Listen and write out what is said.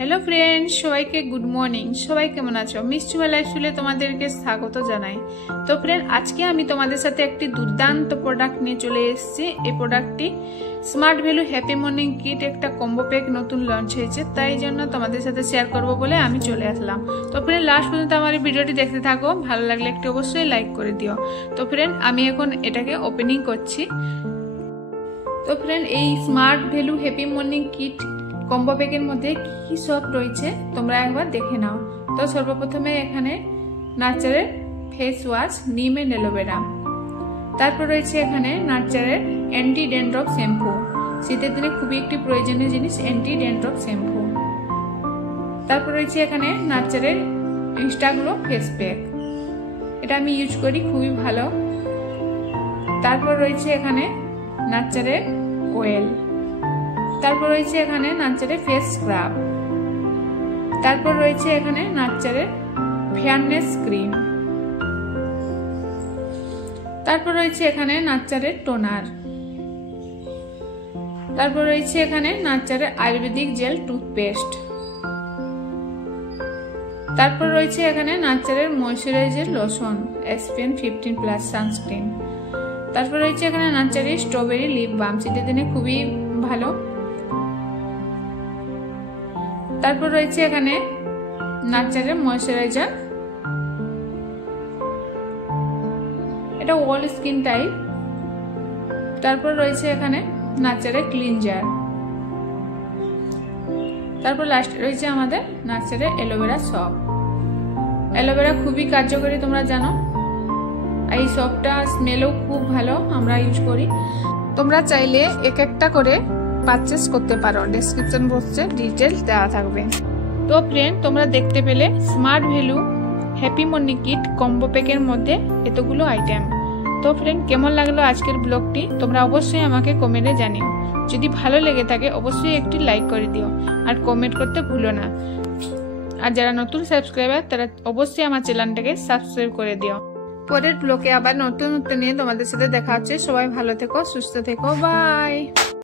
Hello friends সবাইকে good morning. সবাই কেমন আছো? মিষ্টিমা লাইফস্টাইলে তোমাদেরকে স্বাগত জানাই। তো ফ্রেন্ড, আজকে আমি তোমাদের সাথে একটি দুর্দান্ত প্রোডাক্ট নিয়ে চলে এসেছি। এই প্রোডাক্টটি smart value happy morning kit একটা কম্বো প্যাক নতুন লঞ্চ হয়েছে, তাই জন্য তোমাদের সাথে শেয়ার করব বলে আমি চলে আসলাম। তো ফ্রেন্ড, লাস্ট পর্যন্ত আমার এই ভিডিওটি দেখতে থাকো, ভালো লাগলে একটু অবশ্যই লাইক করে দিও। তো ফ্রেন্ড, আমি এখন এটাকে ওপেনিং করছি। তো ফ্রেন্ড, এই smart value happy morning kit combo প্যাকের মধ্যে কি সব রয়েছে তোমরা একবার দেখে নাও। তো সর্বপ্রথমে এখানে নার্চারের ফেস ওয়াশ নিম এন্ড অ্যালোভেরা, তারপর রয়েছে এখানে নার্চারের অ্যান্টি ড্যান্ড্রফ শ্যাম্পু, শীতের দিনে খুবই একটি প্রয়োজনীয় জিনিস অ্যান্টি ড্যান্ড্রফ শ্যাম্পু। তারপর রয়েছে এখানে নার্চারের ইনস্টাগ্লো ফেস প্যাক, এটা আমি ইউজ করি, খুবই ভালো। তারপর রয়েছে এখানে নার্চারের অয়েল, তারপর রয়েছে এখানে নার্চারের ফেস স্ক্রাব, তারপর রয়েছে এখানে নার্চারের ফেয়ারনেস ক্রিম, তারপর রয়েছে এখানে নার্চারের টোনার, তারপর রয়েছে এখানে নার্চারের আয়ুর্বেদিক জেল টুথপেস্ট, তারপর রয়েছে এখানে নার্চারের ময়শ্চারাইজার লোশন SPF 15+ সানস্ক্রিন, তারপর রয়েছে এখানে নার্চারের স্ট্রবেরি লিপ বাম, শীতের দিনে খুবই ভালো। তারপর রয়েছে এখানে নার্চারের ময়শ্চারাইজার, এটা অল স্কিন টাইপ। তারপর রয়েছে এখানে নার্চারের ক্লিনজার, তারপর লাস্ট রয়েছে আমাদের নার্চারের অ্যালোভেরা সপ। অ্যালোভেরা খুবই কার্যকরী, তোমরা জানো। এই সপটা স্মেলও খুব ভালো, আমরা ইউজ করি। তোমরা চাইলে এক একটা করে পারচেস করতে পারো, ডেসক্রিপশন বক্সে ডিটেইলস দেওয়া থাকবে। তো ফ্রেন্ড, তোমরা দেখতে পেলে smart value happy morning kit combo প্যাকের মধ্যে এতগুলো আইটেম। তো ফ্রেন্ড, কেমন লাগলো আজকের ব্লগটি তোমরা অবশ্যই আমাকে কমেন্টে জানিও। যদি ভালো লেগে থাকে অবশ্যই একটি লাইক করে দিও আর কমেন্ট করতে ভুলো না। আর যারা নতুন সাবস্ক্রাইবার তারা অবশ্যই আমার চ্যানেলটাকে সাবস্ক্রাইব করে দিও। পরের ব্লগে আবার নতুন নিয়ে তোমাদের সাথে দেখা হচ্ছে। সবাই ভালো থেকো, সুস্থ থেকো, বাই।